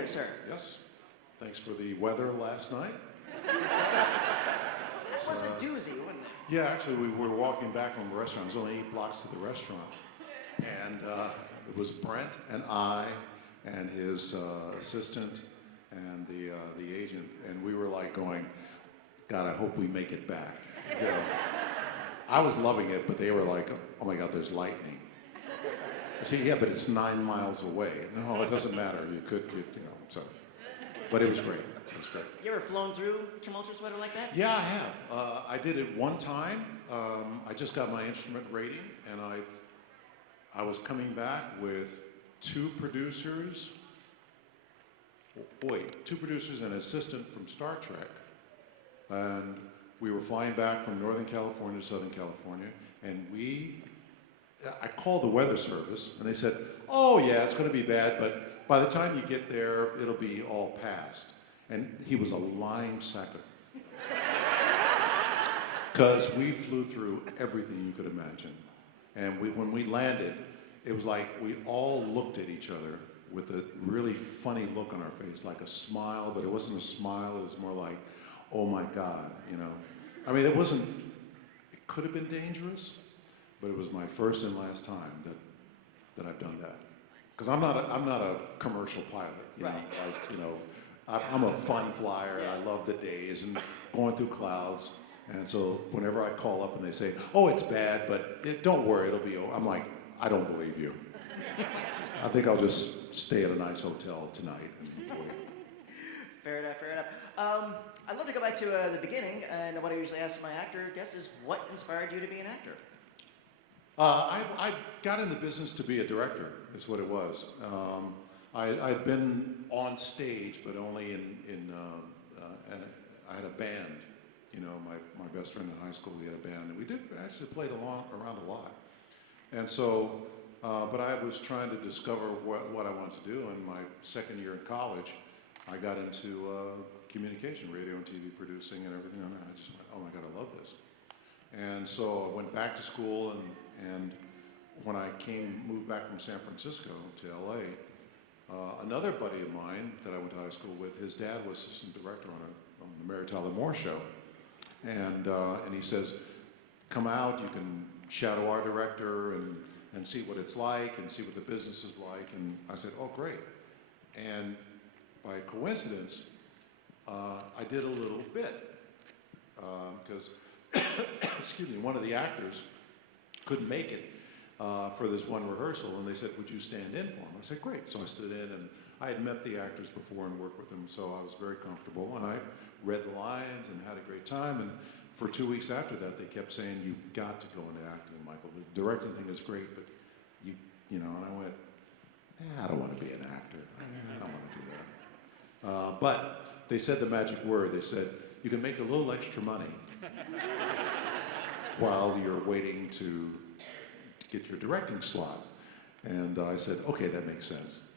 here, sir. Yes. Thanks for the weather last night. It was a doozy, wasn't it? Yeah, actually, we were walking back from the restaurant. It was only 8 blocks to the restaurant. And it was Brent and I and his assistant and the agent. And we were like going, God, I hope we make it back. You know, I was loving it, but they were like, oh my God, there's lightning. I said, yeah, but it's 9 miles away. No, it doesn't matter. You could, you know, so. But it was great. It was great. You ever flown through tumultuous weather like that? Yeah, I have. I did it one time. I just got my instrument rating, and I was coming back with 2 producers. Boy, 2 producers and an assistant from Star Trek. And we were flying back from Northern California to Southern California, and I called the weather service, and they said, oh yeah, it's going to be bad, but by the time you get there, it'll be all past. And he was a lying sack of, because we flew through everything you could imagine. And when we landed, it was like we all looked at each other with a really funny look on our face, like a smile, but it wasn't a smile, it was more like, oh my God, you know. I mean, it could have been dangerous, but it was my first and last time that I've done that. Because I'm not a commercial pilot, you know, like, you know, I'm a fun flyer, and I love the days and going through clouds. And so whenever I call up and they say, oh, it's bad, but don't worry, it'll be over. I'm like, I don't believe you. I think I'll just stay at a nice hotel tonight. And wait. Fair enough, fair enough. I'd love to go back to the beginning, and what I usually ask my actor guests is, what inspired you to be an actor? I got in the business to be a director, is what it was. I'd been on stage, but only I had a band. You know, my best friend in high school, we had a band, and we did actually played around a lot. And so, but I was trying to discover what I wanted to do. In my second year in college, I got into communication, radio and TV producing and everything. And I just went, oh my God, I love this. And so I went back to school, and when I moved back from San Francisco to LA, another buddy of mine that I went to high school with, his dad was assistant director on the Mary Tyler Moore Show. And he says, come out, you can shadow our director and see what it's like and see what the business is like. And I said, oh, great. And by coincidence, I did a little bit because, excuse me, one of the actors couldn't make it for this one rehearsal, and they said, would you stand in for him? I said, great. So I stood in, and I had met the actors before and worked with them, so I was very comfortable, and I read the lines and had a great time. And for 2 weeks after that, they kept saying, you've got to go into acting, Michael. The directing thing is great, but you know, and I went, I don't want to be an actor. I don't want to do that. But they said the magic word. They said, you can make a little extra money while you're waiting to get your directing slot. And I said, okay, that makes sense.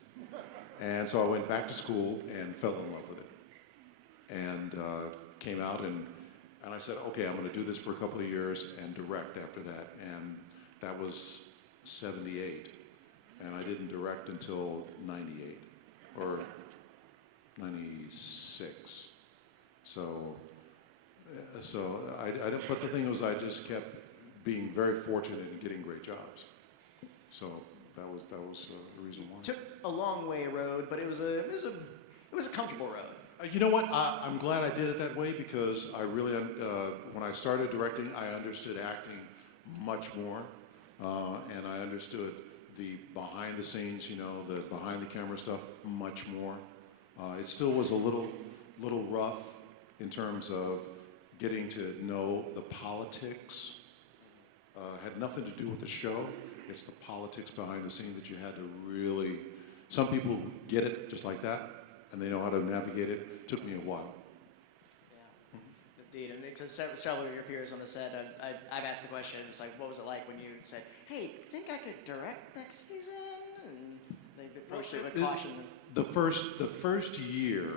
And so I went back to school and fell in love with it. And came out and I said, okay, I'm going to do this for a couple of years and direct after that. And that was 78. And I didn't direct until 98 or 96. So I didn't, but the thing was, I just kept being very fortunate in getting great jobs. So that was the reason why. Took a long way road, but it was a comfortable road. You know what? I'm glad I did it that way, because I really, when I started directing, I understood acting much more, and I understood the behind the scenes, you know, the behind the camera stuff much more. It still was a little rough in terms of getting to know the politics. Had nothing to do with the show. It's the politics behind the scenes that you had to really, some people get it just like that, and they know how to navigate it. It took me a while. Yeah, indeed. And several of your peers on the set, I've asked the question, it's like, what was it like when you said, hey, think I could direct next season? And they approached it with caution. The first year,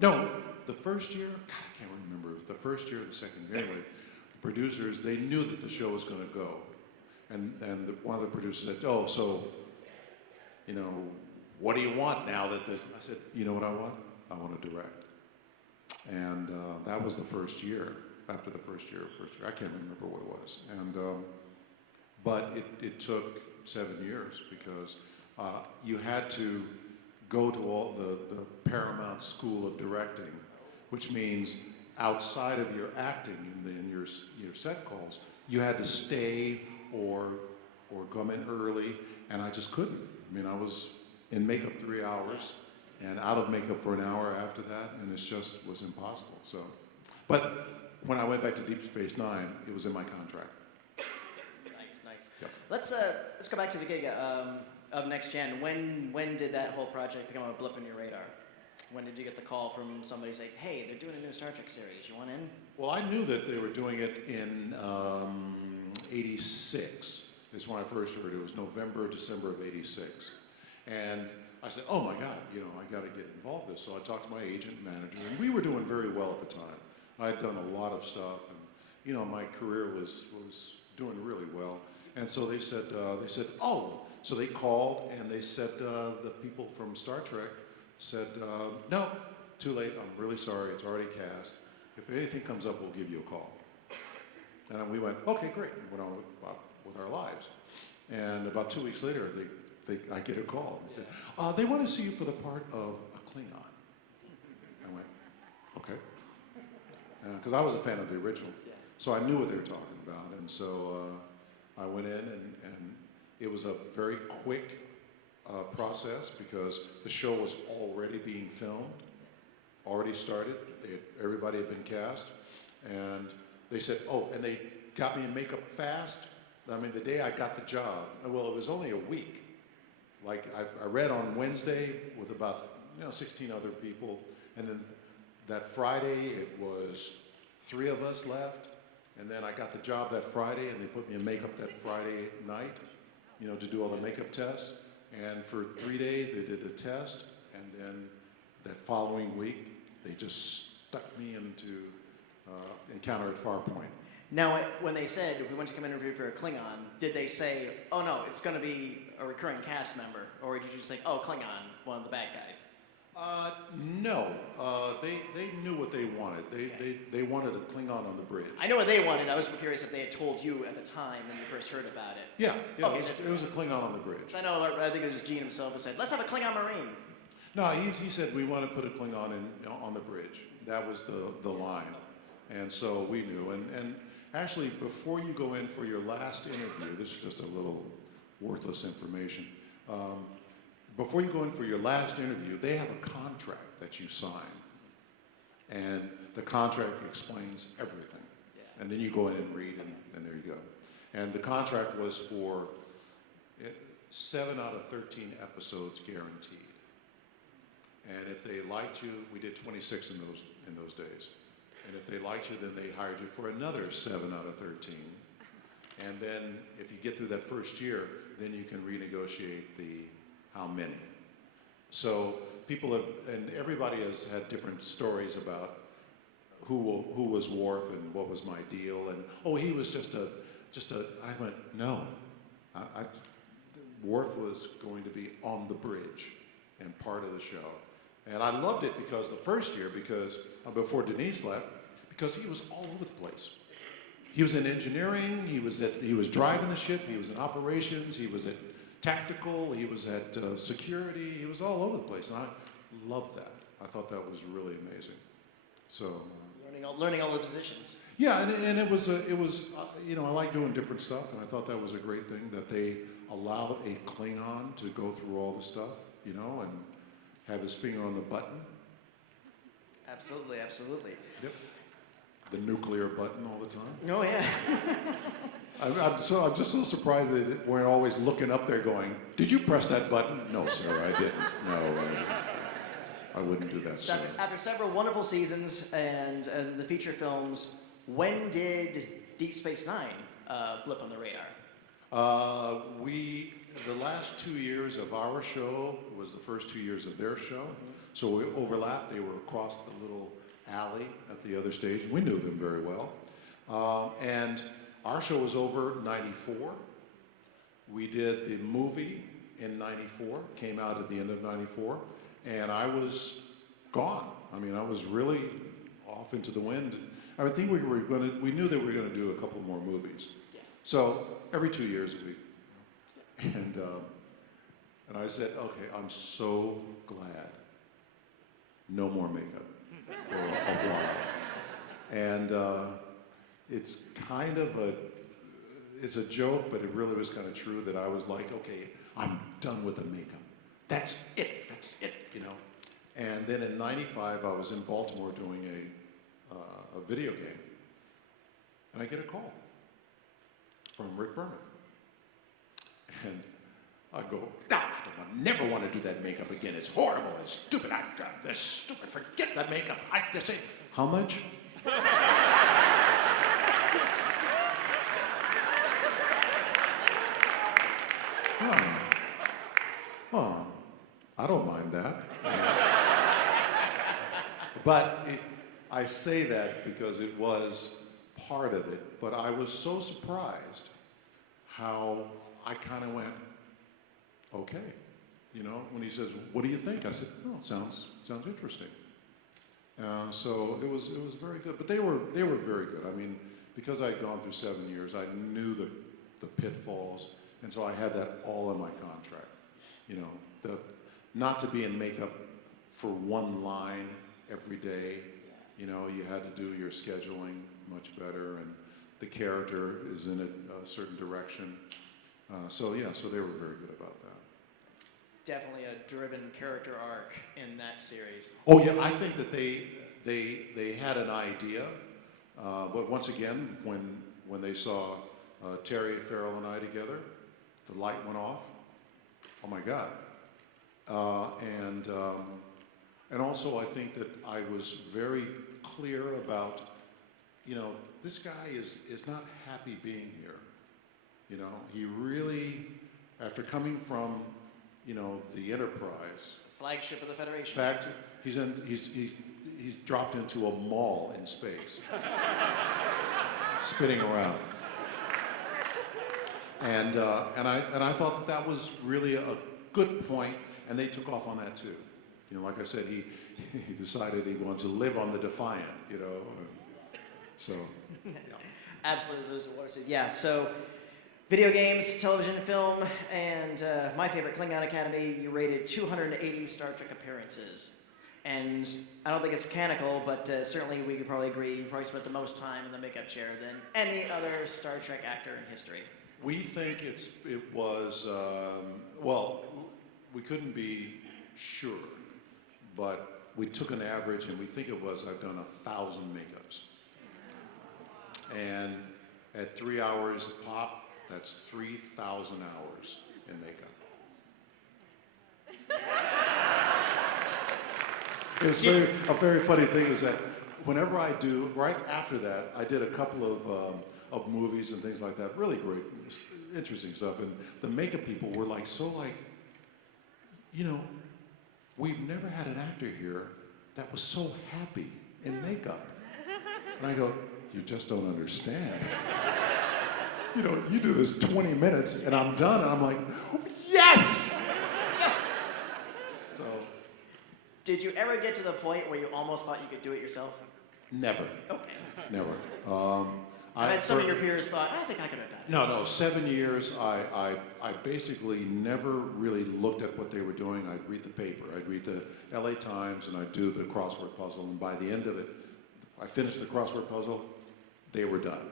no, the first year, God, I can't remember, the first year or the second year, anyway, the producers, they knew that the show was going to go. And one of the producers said, oh, so, you know, what do you want now that this? I said, you know what I want? I want to direct. And that was the first year. After the first year, I can't remember what it was. And but it took 7 years because you had to go to all the Paramount School of Directing, which means outside of your acting in your set calls, you had to stay or come in early, and I just couldn't. I mean, I was in makeup 3 hours and out of makeup for an hour after that, and it just was impossible. So, but when I went back to Deep Space Nine, it was in my contract. Nice. Yep. Let's go back to the gig of Next Gen. When did that whole project become a blip in your radar? When did you get the call from somebody saying, "Hey, they're doing a new Star Trek series. You want in?" Well, I knew that they were doing it in '86. Is when I first heard it. It was November, December of '86, and I said, "Oh my God, you know, I got to get involved in this." So I talked to my agent manager, and we were doing very well at the time. I had done a lot of stuff, and you know, my career was doing really well. And so they said, "Oh," so they called and they said, the people from Star Trek said, "No, too late. I'm really sorry. It's already cast. If anything comes up, we'll give you a call." And we went, "Okay, great," and went on with our lives. And about 2 weeks later, I get a call. They said, "They want to see you for the part of a Klingon." I went, "Okay," because I was a fan of the original, so I knew what they were talking about. And so I went in, and it was a very quick process because the show was already being filmed, already started. Everybody had been cast, and they said, "Oh," and they got me in makeup fast. I mean, the day I got the job, well, it was only a week. Like I read on Wednesday with about 16 other people, and then that Friday it was 3 of us left, and then I got the job that Friday, and they put me in makeup that Friday night, to do all the makeup tests. And for 3 days they did the test, and then that following week they just stuck me into Encounter at Farpoint. Now, when they said, "We want you to come interview for a Klingon," did they say, "Oh no, it's going to be a recurring cast member," or did you just think, "Oh, Klingon, one of the bad guys"? No, they knew what they wanted. They wanted a Klingon on the bridge. I know what they wanted. I was curious if they had told you at the time when you first heard about it. Yeah, Okay, it was a Klingon on the bridge. I think it was Gene himself who said, "Let's have a Klingon Marine." No, he said, "We want to put a Klingon on the bridge." That was the line. And so we knew. And actually, before you go in for your last interview, this is just a little worthless information. Before you go in for your last interview, they have a contract that you sign. And the contract explains everything. Yeah. And then you go in and read, and there you go. And the contract was for 7 out of 13 episodes guaranteed. And if they liked you, we did 26 in those days. And if they liked you, then they hired you for another 7 out of 13. And then if you get through that first year, then you can renegotiate the how many. So people have, and everybody has had different stories about who was Worf and what was my deal. And, "Oh, he was just a, I went, "No. Worf was going to be on the bridge and part of the show." And I loved it because the first year, before Denise left, because he was all over the place. He was in engineering, he was driving the ship, he was in operations, he was at tactical, he was at security, he was all over the place, and I loved that. I thought that was really amazing. So learning all the positions. Yeah, and it was I like doing different stuff, and I thought that was a great thing that they allowed a Klingon to go through all the stuff, and have his finger on the button. Absolutely. Yep. The nuclear button all the time. Oh yeah. I'm just so surprised they weren't always looking up there going, "Did you press that button?" "No, sir, I didn't. No, I wouldn't do that, sir." After several wonderful seasons and the feature films, when did Deep Space Nine blip on the radar? The last 2 years of our show was the first 2 years of their show. Mm-hmm. So we overlapped. They were across the little alley at the other stage. We knew them very well. And our show was over in '94. We did the movie in '94, came out at the end of '94, and I was gone. I mean, I was really off into the wind. I think we knew that we were going to do a couple more movies. Yeah. So every 2 years and I said, okay, I'm so glad no more makeup for a while. And it's kind of it's a joke, but it really was kind of true that I was like, okay, I'm done with the makeup. That's it, you know. And then in '95, I was in Baltimore doing a video game, and I get a call from Rick Berman. And I go, no, I never want to do that makeup again. It's horrible, it's stupid, that's stupid, forget that makeup. I just say, how much? Oh, I don't mind that. But I say that because it was part of it, but I was so surprised how I kind of went, okay. You know, when he says, what do you think? I said, oh, it sounds interesting. So it was very good, but they were very good. I mean, because I'd gone through 7 years, I knew the pitfalls, and so I had that all in my contract. You know, not to be in makeup for one line every day. You know, you had to do your scheduling much better, and the character is in a certain direction. So they were very good about that. Definitely a driven character arc in that series. Oh yeah, I think that they had an idea, but once again, when they saw Terry Farrell and I together, the light went off. Oh my God! And also I think that I was very clear about, you know, this guy is not happy being here. You know, he really, after coming from, you know, the Enterprise, Flagship of the Federation. in fact, he's dropped into a mall in space, spinning around. And I thought that was really a good point, and they took off on that too. You know, like I said, he decided he wanted to live on the Defiant. You know, so yeah. Absolutely, yeah. So, video games, television, film, and my favorite, Klingon Academy. You rated 280 Star Trek appearances, and I don't think it's canonical, but certainly we could probably agree you probably spent the most time in the makeup chair than any other Star Trek actor in history. We think it was, well, we couldn't be sure, but we took an average and we think it was, I've done 1,000 makeups. And at 3 hours a pop, that's 3,000 hours in makeup. It's a very funny thing is that whenever I do, right after that, I did a couple of movies and things like that, really great, interesting stuff. And the makeup people were like, you know, we've never had an actor here that was so happy in makeup. And I go, you just don't understand. You know, you do this 20 minutes and I'm done, and I'm like, yes! Yes! So. Did you ever get to the point where you almost thought you could do it yourself? Never. Okay. Never. I bet some of your peers thought, I think I could have done it. No, 7 years, I basically never really looked at what they were doing. I'd read the paper, I'd read the LA Times, and I'd do the crossword puzzle, and by the end of it, I finished the crossword puzzle, they were done.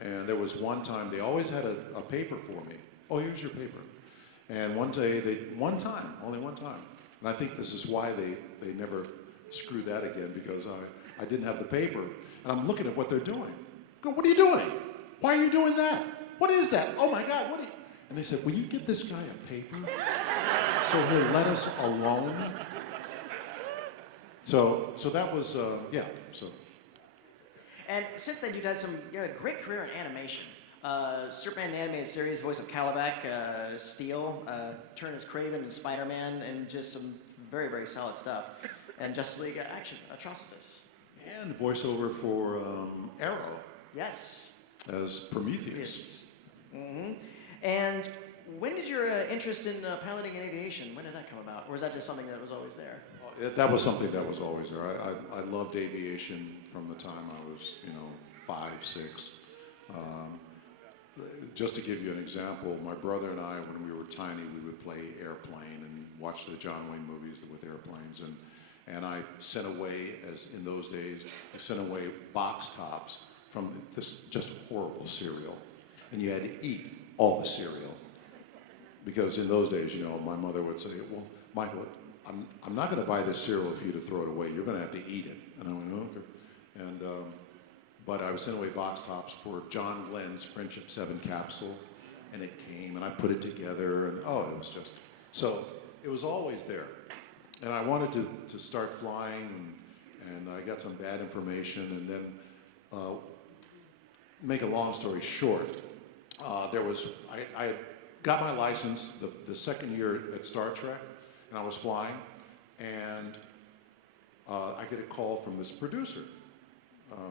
And there was one time, they always had a paper for me. Oh, here's your paper. And one day, only one time, and I think this is why they never screwed that again, because I didn't have the paper, and I'm looking at what they're doing. Go, what are you doing? Why are you doing that? What is that? Oh my God, what are you? And they said, will you give this guy a paper so he'll let us alone? So that was, yeah, so. And since then, you had a great career in animation. Superman the Animated Series, voice of Calabac, Steel, Turn as Craven and Spider-Man, and just some very, very solid stuff. And Justice League Action, Atrocitus. And voiceover for Arrow. Yes. As Prometheus. Yes. Mm-hmm. And when did your interest in piloting and aviation, when did that come about? Or was that just something that was always there? That was something that was always there. I loved aviation from the time I was, 5, 6. Just to give you an example, my brother and I, when we were tiny, we would play airplane and watch the John Wayne movies with airplanes. And I sent away, as in those days, I sent away box tops from this just horrible cereal. And you had to eat all the cereal. Because in those days, my mother would say, well, Michael, I'm not going to buy this cereal for you to throw it away. You're going to have to eat it. And I went, oh, okay. And, but I was sent away box tops for John Glenn's Friendship 7 capsule. And it came, and I put it together, and it was just... So it was always there. And I wanted to start flying, and I got some bad information, and then, make a long story short, I got my license the second year at Star Trek, and I was flying, and I get a call from this producer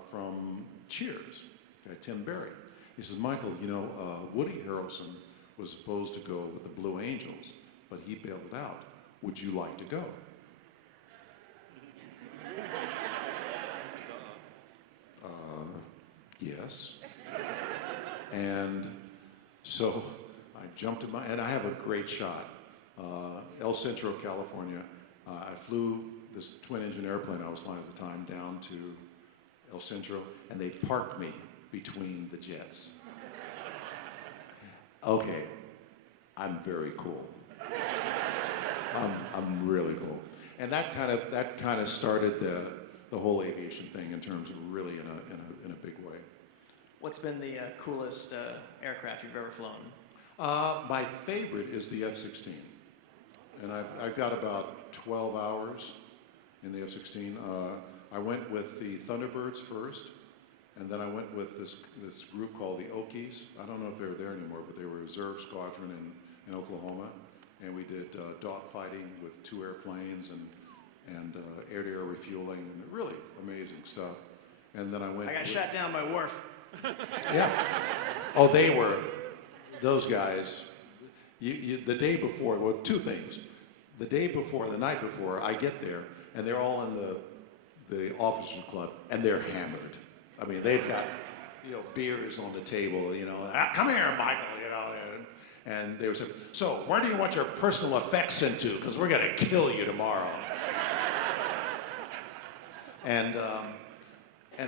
from Cheers, Tim Berry. He says, Michael, Woody Harrelson was supposed to go with the Blue Angels, but he bailed out. Would you like to go? Yes. And so I jumped in and I have a great shot. El Centro, California. I flew this twin-engine airplane I was flying at the time down to El Centro, and they parked me between the jets. Okay, I'm very cool. I'm really cool. And that kind of started the whole aviation thing in terms of really in a big way. What's been the coolest aircraft you've ever flown? My favorite is the F-16. And I've got about 12 hours in the F-16. I went with the Thunderbirds first, and then I went with this group called the Okies. I don't know if they're there anymore, but they were a reserve squadron in Oklahoma. And we did dogfighting with 2 airplanes and air-to-air refueling, and really amazing stuff. And then I got shot down by Worf. Yeah. Oh, those guys. The day before, well, 2 things. The night before, I get there, and they're all in the officers club, and they're hammered. I mean, they've got, beers on the table, come here, Michael, and they were saying, so where do you want your personal effects sent to? Because we're going to kill you tomorrow. And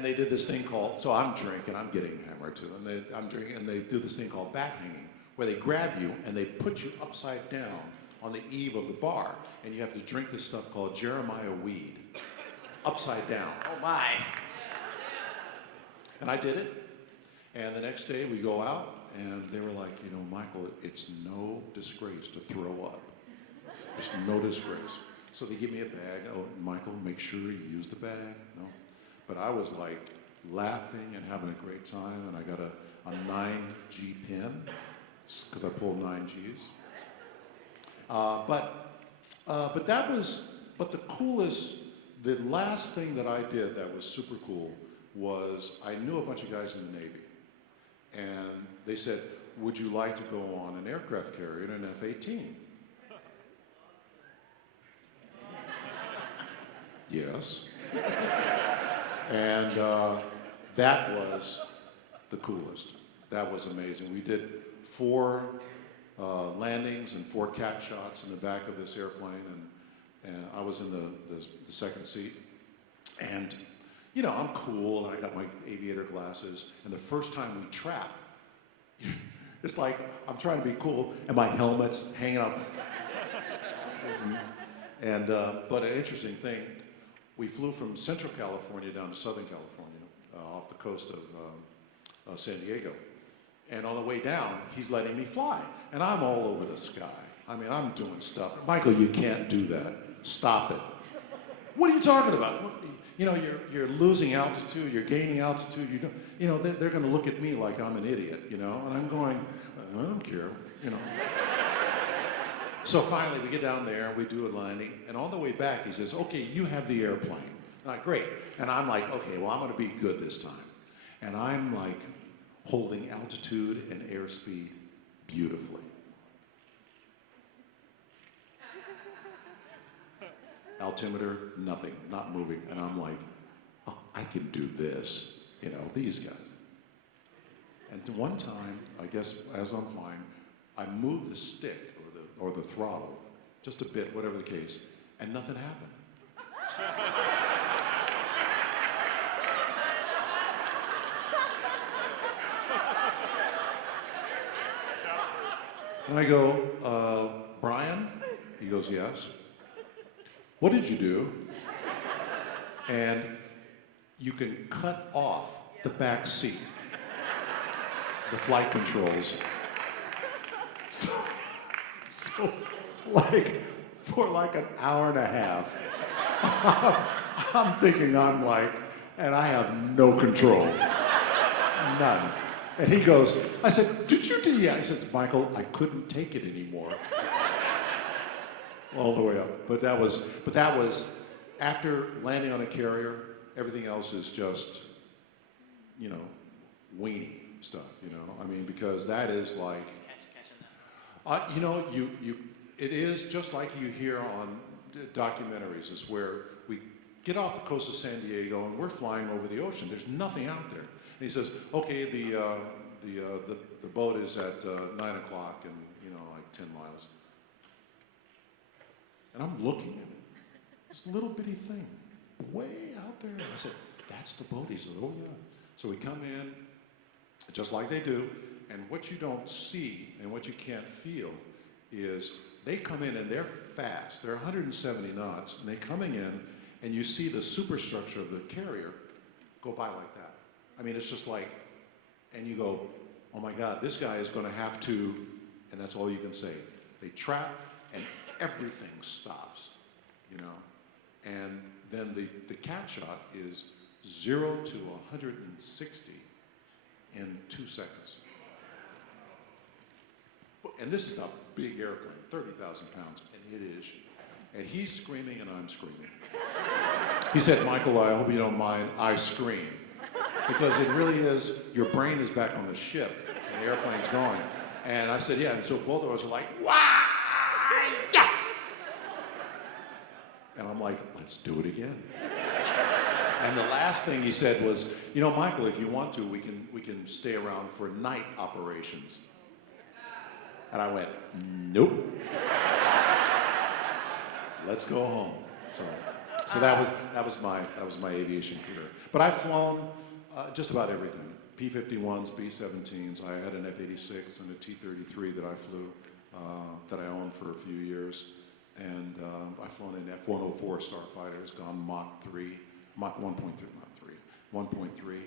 they did this thing called, so I'm drinking, I'm getting hammered too, and I'm drinking, and they do this thing called bat hanging, where they grab you and they put you upside down on the eve of the bar, and you have to drink this stuff called Jeremiah weed, upside down. Oh my. And I did it, and the next day we go out, and they were like, Michael, it's no disgrace to throw up. It's no disgrace. So they give me a bag. Oh, Michael, make sure you use the bag. No. But I was like laughing and having a great time, and I got a 9G pin, because I pulled 9 Gs. But the coolest, the last thing that I did that was super cool was I knew a bunch of guys in the Navy. And they said, would you like to go on an aircraft carrier in an F-18? Yes. And that was the coolest. That was amazing. We did 4 landings and 4 cap shots in the back of this airplane, and I was in the second seat. And I'm cool, and I got my aviator glasses, and the first time we trap, it's like I'm trying to be cool, and my helmet's hanging up. But an interesting thing, we flew from Central California down to Southern California, off the coast of San Diego. And on the way down, he's letting me fly, and I'm all over the sky. I mean, I'm doing stuff. Michael, you can't do that. Stop it. What are you talking about? You're losing altitude, you're gaining altitude, they're going to look at me like I'm an idiot, and I'm going, I don't care, So finally we get down there and we do a landing, and on the way back he says, okay, you have the airplane. And I'm like, great. And I'm like, okay, well, I'm going to be good this time. And I'm like holding altitude and airspeed beautifully. altimeter, nothing, not moving. And I'm like, oh, I can do this, you know, these guys. And to one time, I guess as I'm flying, I moved the stick or the throttle just a bit, whatever the case, and nothing happened. And I go, Brian? He goes, yes. What did you do? And you can cut off the back seat, the flight controls. So like, for like an hour and a half, I'm thinking I'm like, and I have no control, none. And he goes, I said, did you do that? He says, Michael, I couldn't take it anymore. All the way up. But that was, after landing on a carrier, everything else is just, you know, weenie stuff, you know? I mean, because that is like, you know, it is just like you hear on documentaries, is where we get off the coast of San Diego and we're flying over the ocean. There's nothing out there. And he says, okay, the boat is at 9 o'clock and, you know, like 10 miles. And I'm looking at it, this little bitty thing, way out there. I said, that's the boat. He said, oh yeah. So we come in, just like they do, and what you don't see and what you can't feel is they come in and they're fast. They're 170 knots, and they're coming in, and you see the superstructure of the carrier go by like that. I mean, it's just like, and you go, oh my God, this guy is going to have to, and that's all you can say. They trap, and everything stops, you know? And then the cat shot is 0 to 160 in 2 seconds. And this is a big airplane, 30,000 pounds, and it is. And he's screaming and I'm screaming. He said, Michael, I hope you don't mind, I scream. Because it really is, your brain is back on the ship and the airplane's going. And I said, yeah, and so both of us are like, wah, yeah. And I'm like, let's do it again. And the last thing he said was, you know, Michael, if you want to, we can stay around for night operations. And I went, nope. Let's go home. So that was my aviation career. But I've flown just about everything. P-51s, B-17s. I had an F-86 and a T-33 that I flew, that I owned for a few years. And I've flown in F-104 starfighters, gone Mach 3, Mach 1.3, not 3, 1.3.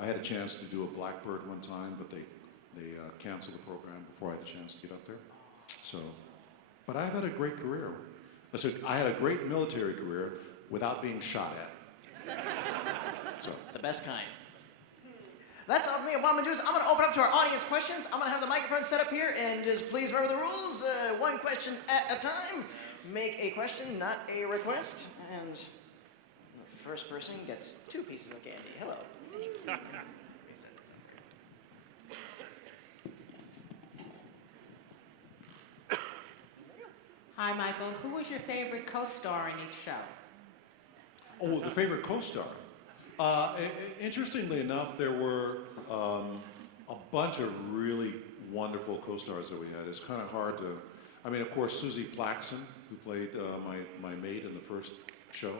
I had a chance to do a Blackbird one time, but they canceled the program before I had a chance to get up there. So, but I've had a great career. I had a great military career without being shot at. So. The best kind. That's all for me. What I'm going to do is I'm going to open up to our audience questions. I'm going to have the microphone set up here, and just please remember the rules. One question at a time. Make a question, not a request. And the first person gets 2 pieces of candy. Hello. Hi, Michael. Who was your favorite co-star in each show? Oh, the favorite co-star. Interestingly enough, there were a bunch of really wonderful co-stars that we had. It's kind of hard to, I mean, of course, Susie Plaxton, who played my maid in the first show.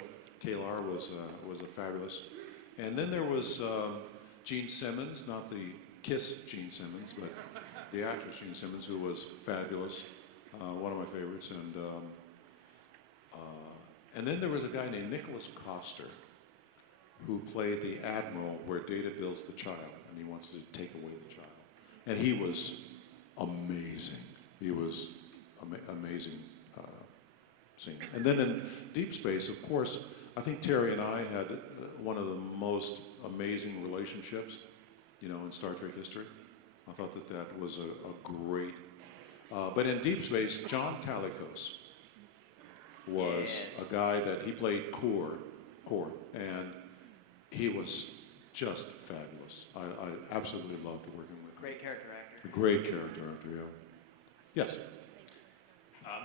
Kaylar was a fabulous. And then there was Gene Simmons, not the Kiss Gene Simmons, but the actress Gene Simmons, who was fabulous. One of my favorites. And then there was a guy named Nicholas Coster, who played the admiral where Data builds the child, and he wants to take away the child. And he was amazing. He was amazing scene. And then in Deep Space, of course, I think Terry and I had one of the most amazing relationships, you know, in Star Trek history. I thought that was a great. But in Deep Space, John Talikos was a guy that he played Core, and he was just fabulous. I absolutely loved working with him. Great character actor. A great character actor, yeah. Yes?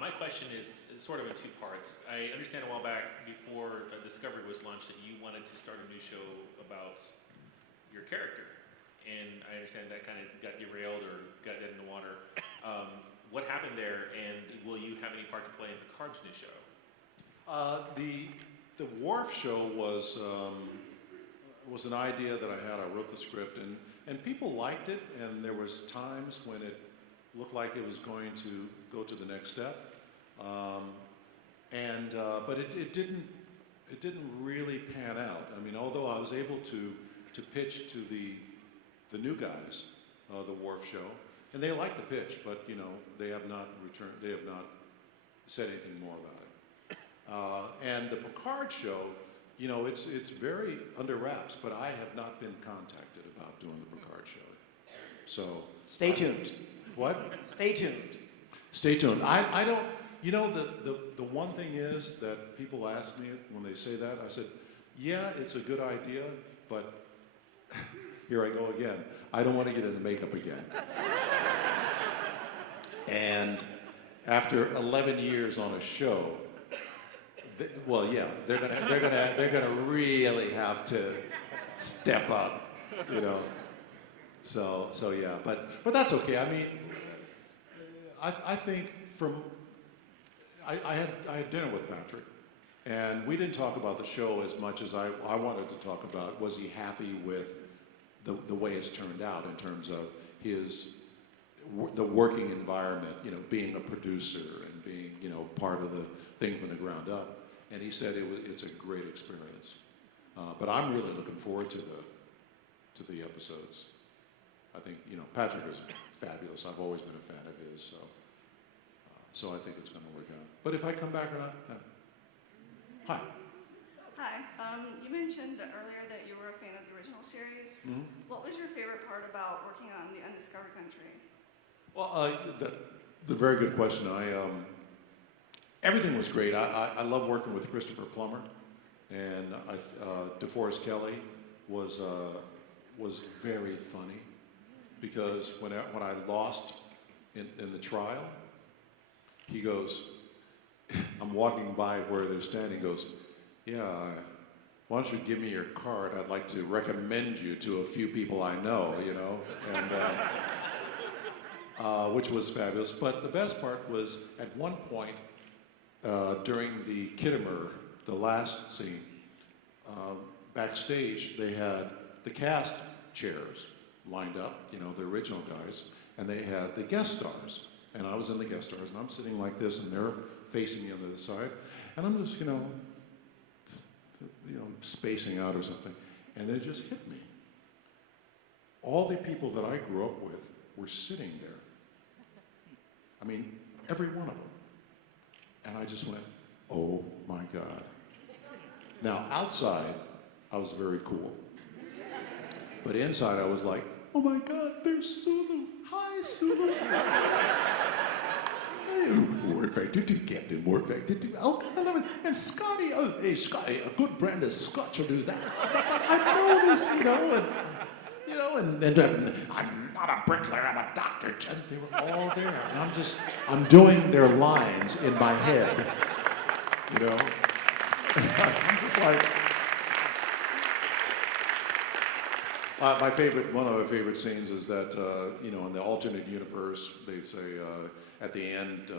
My question is sort of in two parts. I understand a while back, before Discovery was launched, that you wanted to start a new show about your character. And I understand that kind of got derailed or got dead in the water. What happened there, and will you have any part to play in Picard's new show? The Worf show was an idea that I had. I wrote the script, and people liked it, and there was times when it looked like it was going to go to the next step, but it didn't really pan out. I mean, although I was able to pitch to the new guys, the Worf show, and they liked the pitch, but you know, they have not said anything more about it. And the Picard show, you know, it's very under wraps, but I have not been contacted about doing the Picard show. So Stay tuned. What? Stay tuned. Stay tuned. I don't. You know, the one thing is that people ask me when they say that, I said, yeah, it's a good idea, but here I go again. I don't want to get into makeup again. And after 11 years on a show, well, yeah, they're gonna really have to step up, you know. So yeah, but that's okay. I mean, I think I had dinner with Patrick, and we didn't talk about the show as much as I wanted to talk about, was he happy with the way it's turned out in terms of the working environment, you know, being a producer and being, you know, part of the thing from the ground up. And he said it's a great experience. But I'm really looking forward to the episodes. I think, you know, Patrick is fabulous. I've always been a fan of his, so I think it's going to work out. But if I come back or not, hi. Hi. You mentioned earlier that you were a fan of the original series. Mm-hmm. What was your favorite part about working on The Undiscovered Country? Well, the very good question. Everything was great. I love working with Christopher Plummer, and DeForest Kelley was very funny, because when I lost in the trial, he goes, I'm walking by where they're standing, goes, yeah, why don't you give me your card? I'd like to recommend you to a few people I know, you know, and which was fabulous. But the best part was at one point during the Kittimer, the last scene, backstage they had the cast chairs lined up, you know, the original guys, and they had the guest stars. And I was in the guest stars, and I'm sitting like this, and they're facing me on the other side, and I'm just, you know, spacing out or something, and it just hit me. All the people that I grew up with were sitting there. I mean, every one of them. And I just went, oh my God. Now, outside, I was very cool. But inside, I was like, oh my God, there's Sulu. Hi, Sulu. More effective, Captain, more effective. Oh, I love it. And Scotty, oh, hey, Scotty, a good brand of scotch will do that. I know this, and I'm not a bricklayer, I'm a doctor. And they were all there. And I'm doing their lines in my head, you know. I'm just like, one of my favorite scenes is that, in the alternate universe, they say at the end,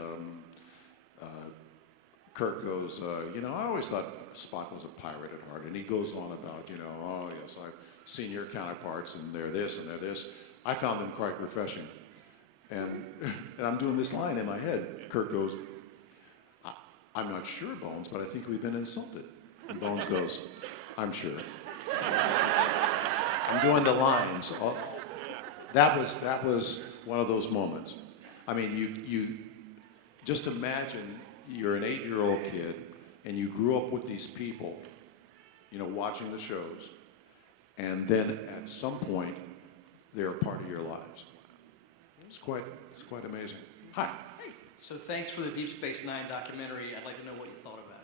Kirk goes, I always thought Spock was a pirate at heart. And he goes on about, oh yes, I've seen your counterparts and they're this and they're this. I found them quite refreshing. And I'm doing this line in my head. Kirk goes, I'm not sure, Bones, but I think we've been insulted. And Bones goes, I'm sure. I'm doing the lines. That was one of those moments. I mean, you just imagine you're an 8-year-old kid and you grew up with these people, watching the shows, and then at some point they're a part of your lives. It's quite amazing. Hi. Hey. So thanks for the Deep Space Nine documentary. I'd like to know what you thought about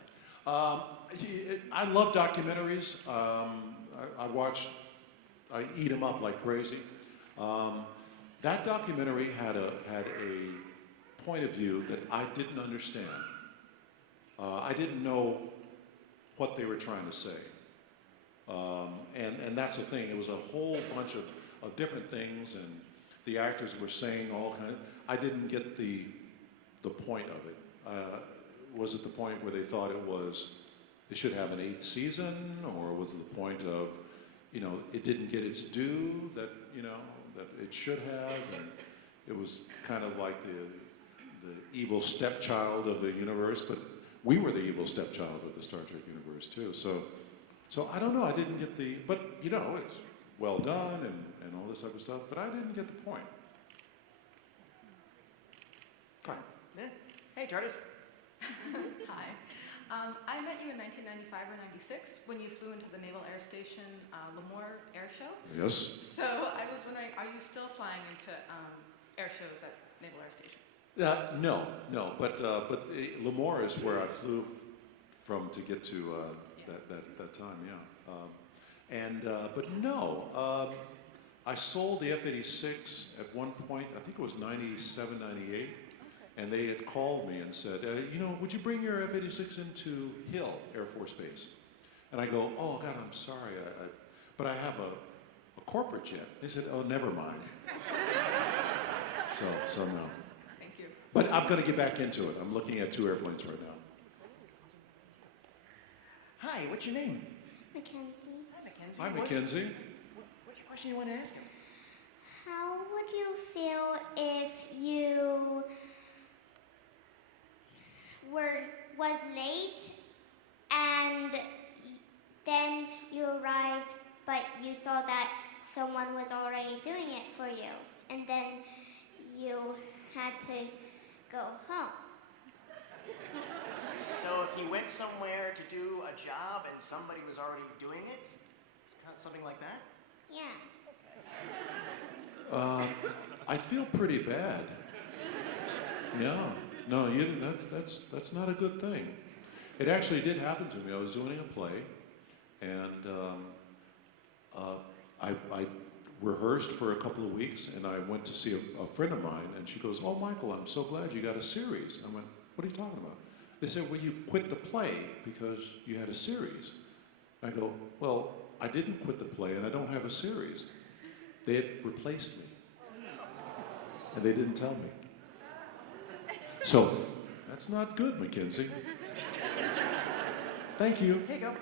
it. I love documentaries. I eat them up like crazy. That documentary had a point of view that I didn't understand. I didn't know what they were trying to say. And that's the thing. It was a whole bunch of different things, and the actors were saying all kinds. I didn't get the point of it. Was it the point where they thought it should have an 8th season, or was it the point of, it didn't get its due that it should have, and it was kind of like the evil stepchild of the universe, but we were the evil stepchild of the Star Trek universe too. So I don't know. I didn't get but it's well done and all this type of stuff, but I didn't get the point. Fine. Yeah. Hey, TARDIS. Hi. I met you in 1995 or 96 when you flew into the Naval Air Station Lemoore Air Show. Yes. So I was wondering, are you still flying into air shows at Naval Air Station? No. But Lemoore is where I flew from to get to that time. Yeah. But no. I sold the F-86 at one point. I think it was 97, 98. And they had called me and said, would you bring your F-86 into Hill Air Force Base? And I go, oh, God, I'm sorry, but I have a corporate jet. They said, oh, never mind. So no. Thank you. But I'm going to get back into it. I'm looking at 2 airplanes right now. Hi, what's your name? Mackenzie, Hi, Mackenzie. Hi, Mackenzie. What's your question you want to ask him? how would you feel if you was late and then you arrived but you saw that someone was already doing it for you and then you had to go home? So if he went somewhere to do a job and somebody was already doing it? Something like that? Yeah. I feel pretty bad. Yeah. No, that's not a good thing. It actually did happen to me. I was doing a play, and I rehearsed for a couple of weeks, and I went to see a friend of mine, and she goes, "Oh, Michael, I'm so glad you got a series." I went, "What are you talking about?" They said, "Well, you quit the play because you had a series." I go, "Well, I didn't quit the play, and I don't have a series. They had replaced me, and they didn't tell me." So, that's not good, Mackenzie. Thank you. Here you go.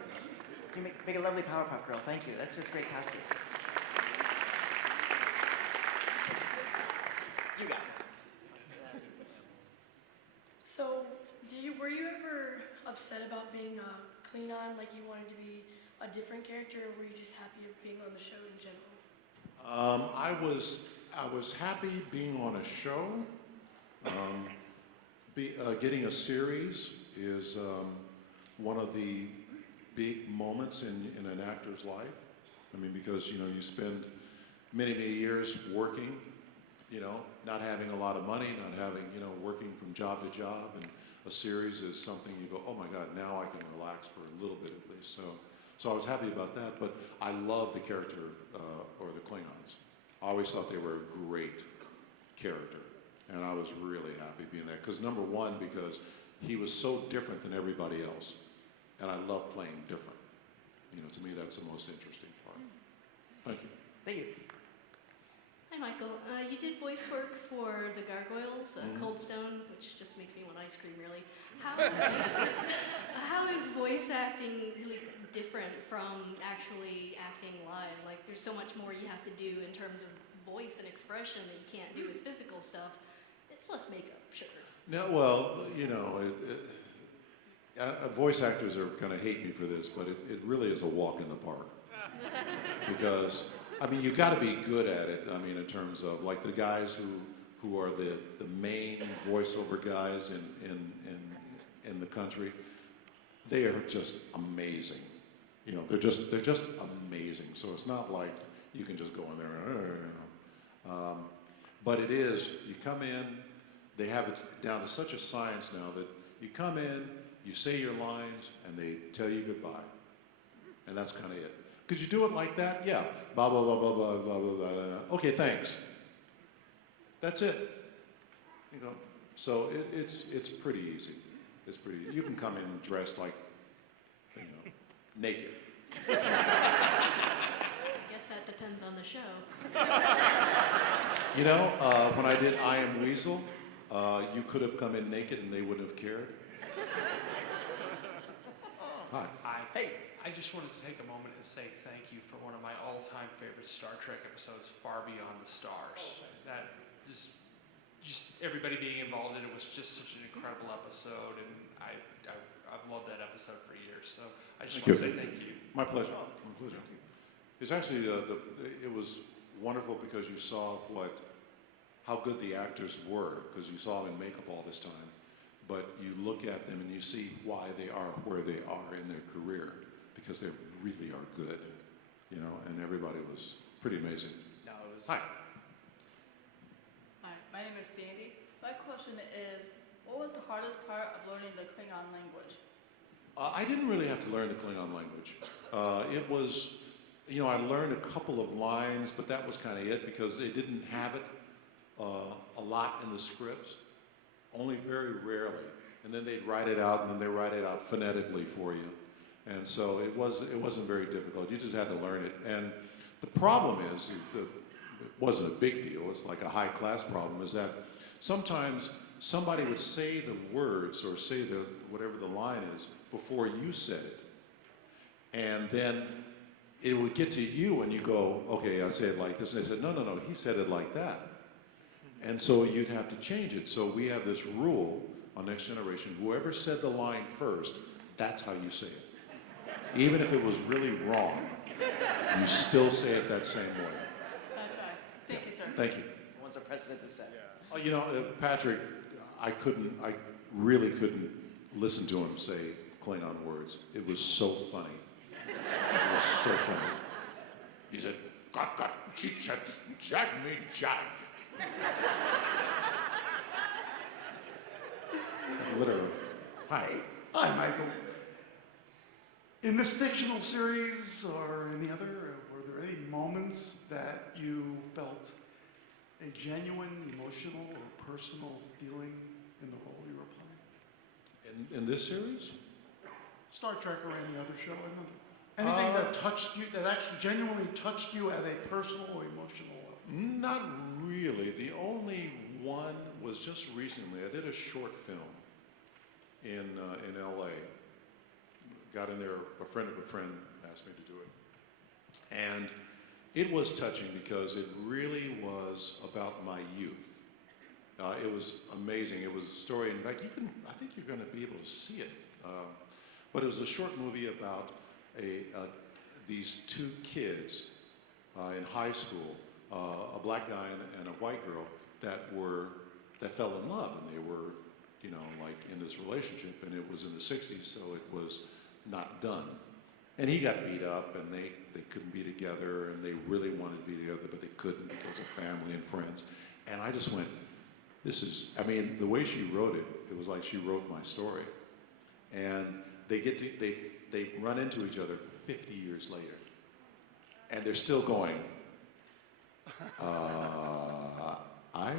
You make a lovely Powerpuff Girl. Thank you. That's just great costume. You got it. So, were you ever upset about being a Klingon, like you wanted to be a different character, or were you just happy of being on the show in general? I was happy being on a show. Getting a series is one of the big moments in an actor's life. I mean, because you spend many years working, not having a lot of money, not having working from job to job, and a series is something you go, oh my God, now I can relax for a little bit at least. So I was happy about that, but I love the character or the Klingons. I always thought they were a great character. And I was really happy being there. Because number one, because he was so different than everybody else. And I love playing different. To me, that's the most interesting part. Thank you. Thank you. Hi, Michael. You did voice work for the Gargoyles, Cold Stone, which just makes me want ice cream, really. How is voice acting really different from actually acting live? Like, there's so much more you have to do in terms of voice and expression that you can't do with physical stuff. It's less makeup, sure. No, well, voice actors are going to hate me for this, but it really is a walk in the park. Because, you got to be good at it. In terms of like the guys who are the main voiceover guys in the country, they are just amazing. They're just amazing. So it's not like you can just go in there. But it is, you come in, they have it down to such a science now that you come in, you say your lines, and they tell you goodbye. And that's kind of it. Could you do it like that? Yeah. Blah, blah, blah, blah, blah, blah, blah, blah. Okay, thanks. That's it. You go, So it's pretty easy. It's pretty. You can come in dressed like, you know, naked. I guess that depends on the show. You know, when I did I Am Weasel, you could have come in naked and they wouldn't have cared. Hi. Hi. Hey. I just wanted to take a moment and say thank you for one of my all-time favorite Star Trek episodes, Far Beyond the Stars. That just everybody being involved in it was just such an incredible episode, and I've loved that episode for years. So I just want to say thank you. My pleasure. My pleasure. It's actually it was wonderful because you saw how good the actors were, because you saw them in makeup all this time, but you look at them and you see why they are where they are in their career, because they really are good, you know, and everybody was pretty amazing. No, it was. Hi. Hi, my name is Sandy. My question is, what was the hardest part of learning the Klingon language? I didn't really have to learn the Klingon language. It was, you know, I learned a couple of lines, but that was kind of it, because they didn't have it a lot in the scripts, only very rarely. And then they'd write it out, and then they write it out phonetically for you. And so it wasn't very difficult. You just had to learn it. And the problem is that it wasn't a big deal. It's like a high-class problem, is that sometimes somebody would say the words or say whatever the line is before you said it. And then it would get to you and you go, okay, I say it like this. And they said, no, he said it like that. And so you'd have to change it. So we have this rule on Next Generation, whoever said the line first, that's how you say it. Even if it was really wrong, you still say it that same way. Thank you, sir. Thank you. What's a precedent to set? Oh, you know, Patrick, I really couldn't listen to him say Klingon words. It was so funny. It was so funny. He said, "Got, teach jag me jag." Literally. Hi. Hi, Michael. In this fictional series or any other, were there any moments that you felt a genuine emotional or personal feeling in the role you were playing? In this series? Star Trek or any other show? Anything that touched you, that actually genuinely touched you at a personal or emotional level? Not really. The only one was just recently. I did a short film in LA. Got in there, a friend of a friend asked me to do it. And it was touching because it really was about my youth. It was amazing. It was a story. In fact, I think you're going to be able to see it. But it was a short movie about these two kids in high school, a black guy and a white girl that fell in love, and they were, you know, like in this relationship, and it was in the 60s, so it was not done. And he got beat up, and they couldn't be together, and they really wanted to be together, but they couldn't because of family and friends. And I just went, the way she wrote it, it was like she wrote my story. And they run into each other 50 years later, and they're still going, I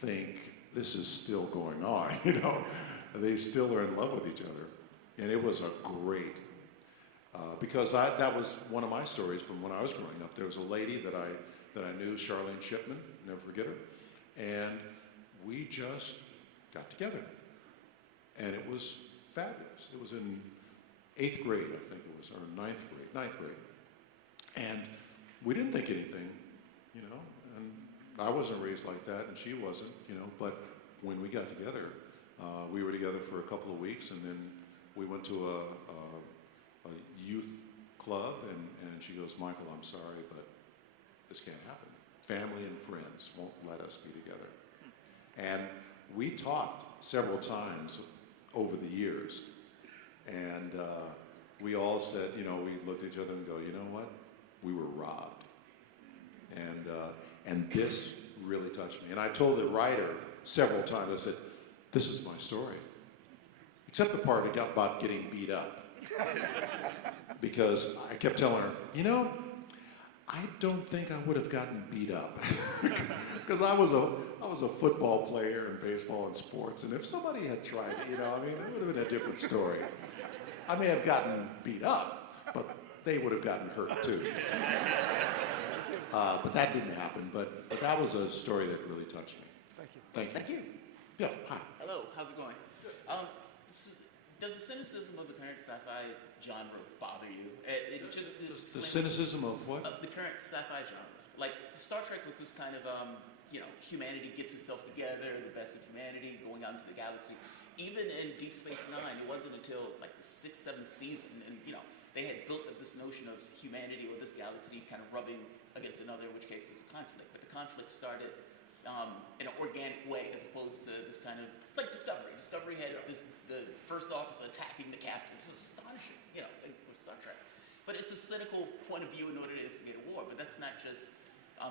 think this is still going on, you know. They still are in love with each other. And it was a great, because that was one of my stories from when I was growing up. There was a lady that I knew, Charlene Shipman, never forget her, and we just got together. And it was fabulous. It was in 8th grade, I think it was, or 9th grade. And we didn't think anything, you know, and I wasn't raised like that, and she wasn't, you know, but when we got together, we were together for a couple of weeks, and then we went to a youth club, and she goes, Michael, I'm sorry, but this can't happen. Family and friends won't let us be together. And we talked several times over the years, and we all said, you know, we looked at each other and go, you know what? We were robbed. And this really touched me. And I told the writer several times, I said, this is my story. Except the part about getting beat up. Because I kept telling her, you know, I don't think I would have gotten beat up because I was a football player in baseball and sports, and if somebody had tried it, you know, I mean, it would have been a different story. I may have gotten beat up, but they would have gotten hurt too. But that didn't happen. But that was a story that really touched me. Thank you. Thank you. Thank you. Yeah. Hi. Hello, how's it going? Does the cynicism of the current sci-fi genre bother you? The cynicism of what? The current sci-fi genre. Like, Star Trek was this kind of, humanity gets itself together, the best of humanity, going out into the galaxy. Even in Deep Space Nine, it wasn't until like the 6th, 7th season, and they had built up this notion of humanity or this galaxy kind of rubbing against another, in which case there was a conflict. But the conflict started in an organic way, as opposed to this kind of like Discovery. Discovery had the first officer attacking the captain. It was astonishing, for Star Trek. But it's a cynical point of view in what it is to get a war. But that's not just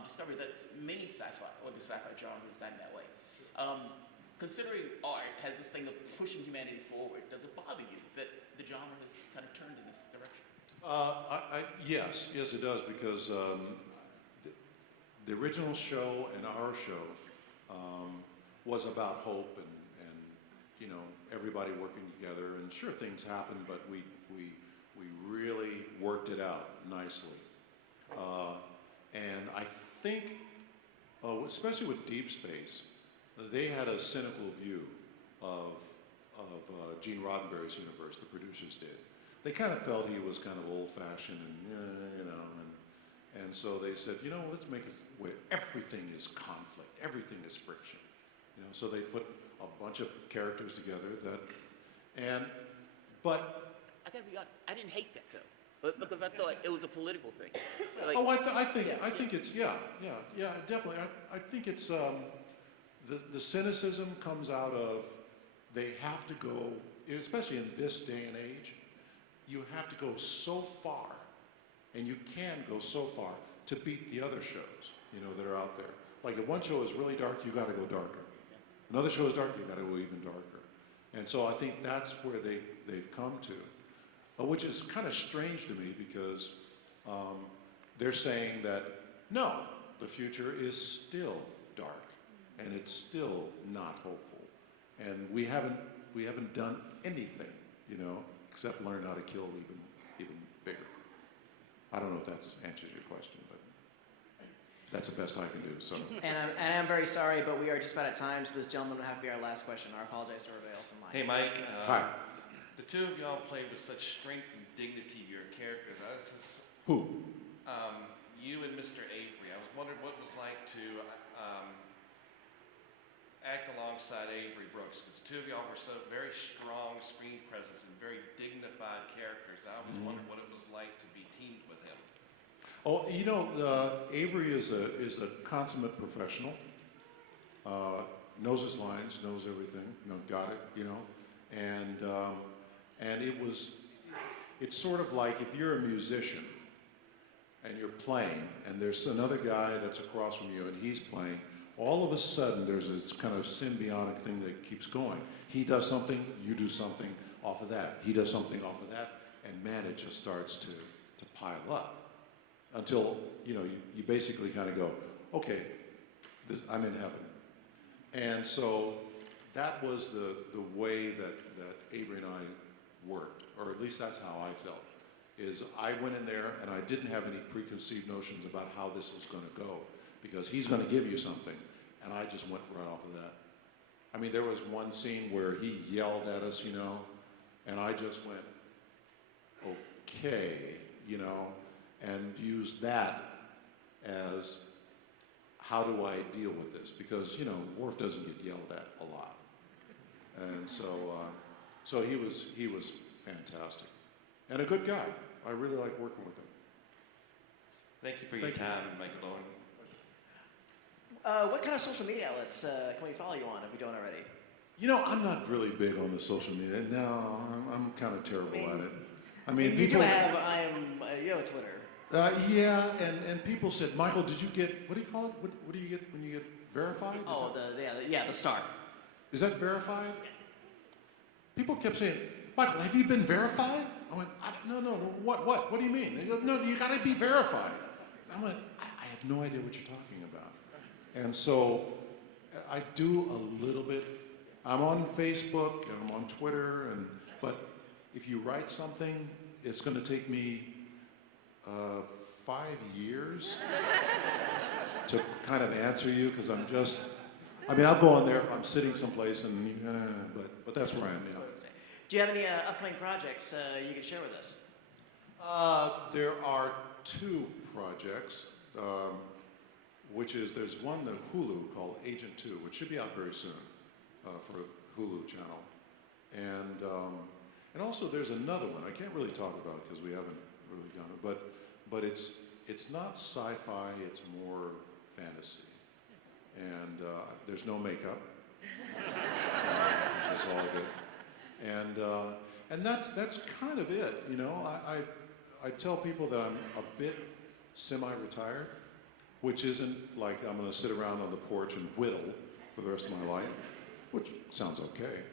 Discovery. That's many sci-fi, or the sci-fi genre has gotten that way. Considering art has this thing of pushing humanity forward, does it bother you that the genre has kind of turned in this direction? Yes, it does, because the original show and our show was about hope and everybody working together. And sure, things happened, but we really worked it out nicely. And I think, especially with Deep Space, they had a cynical view of Gene Roddenberry's universe. The producers did. They kind of felt he was kind of old-fashioned and so they said, let's make it where everything is conflict, everything is friction. So they put a bunch of characters together but I gotta be honest, I didn't hate that though, because I thought it was a political thing. I think it's definitely. I think it's the cynicism comes out of they have to go, especially in this day and age, you have to go so far, and you can go so far to beat the other shows, that are out there. Like if one show is really dark, you got to go darker. Another show is dark, you got to go even darker. And so I think that's where they've come to, which is kind of strange to me because they're saying that no, the future is still dark and it's still not hopeful, and we haven't done anything, except learn how to kill even bigger. I don't know if that answers your question, but that's the best I can do. So. And I'm very sorry, but we are just about at time, so this gentleman will have to be our last question. I apologize to everybody else in line. Hey, Mike. Hi. The two of y'all played with such strength and dignity of your characters. Who? You and Mr. Avery. I was wondering what it was like to act alongside Avery Brooks, because the two of y'all were so very strong screen presence and very dignified characters. I always wondered what it was like to be teamed with him. Oh, Avery is a consummate professional. Knows his lines, knows everything. Got it. And it's sort of like if you're a musician and you're playing, and there's another guy that's across from you, and he's playing. All of a sudden, there's this kind of symbiotic thing that keeps going. He does something, you do something off of that. He does something off of that, and man, it just starts to pile up. Until, you basically kind of go, okay, I'm in heaven. And so that was the way that Avery and I worked, or at least that's how I felt, is I went in there and I didn't have any preconceived notions about how this was going to go, because he's going to give you something, and I just went right off of that. I mean, there was one scene where he yelled at us, and I just went, okay, and used that as how do I deal with this? Because, Worf doesn't get yelled at a lot. And so he was fantastic. And a good guy. I really like working with him. Thank you for your time, Michael Dorn. What kind of social media outlets can we follow you on if we don't already? I'm not really big on the social media. No, I'm kind of terrible at it. I mean, you people, do have, you have a Twitter. Yeah, and people said, Michael, did you get, what do you call it? What do you get when you get verified? The star. Is that verified? People kept saying, Michael, have you been verified? I went, no, what do you mean? They go, no, you gotta be verified. I have no idea what you're talking about. And so I do a little bit. I'm on Facebook and I'm on Twitter, but if you write something, it's going to take me 5 years to kind of answer you, because I'll go on there if I'm sitting someplace, but that's where I am now. Do you have any upcoming projects you can share with us? There are 2 projects, there's one on Hulu called Agent 2, which should be out very soon for Hulu channel. And also there's another one I can't really talk about because we haven't really done it, but it's not sci-fi, it's more fantasy. And there's no makeup, which is all good. And that's kind of it, you know. I tell people that I'm a bit semi-retired, which isn't like I'm going to sit around on the porch and whittle for the rest of my life, which sounds okay.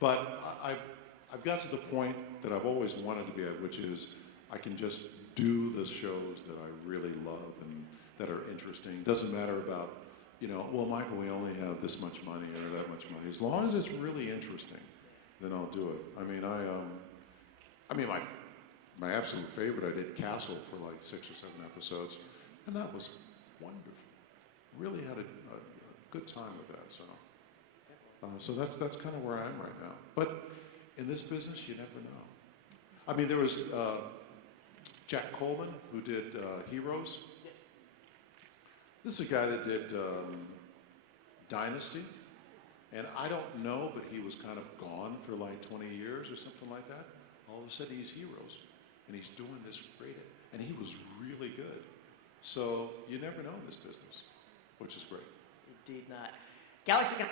But I've got to the point that I've always wanted to be at, which is I can just do the shows that I really love and that are interesting. Doesn't matter about, you know, well, Michael, we only have this much money or that much money. As long as it's really interesting, then I'll do it. My absolute favorite, I did Castle for like 6 or 7 episodes, and that was wonderful. Really had a good time with that. So that's kind of where I am right now. But in this business, you never know. I mean, there was Jack Coleman, who did Heroes. This is a guy that did Dynasty, and I don't know, but he was kind of gone for like 20 years or something like that. All of a sudden, he's Heroes, and he's doing this great, and he was really good. So you never know in this business, which is great. Indeed not. GalaxyCon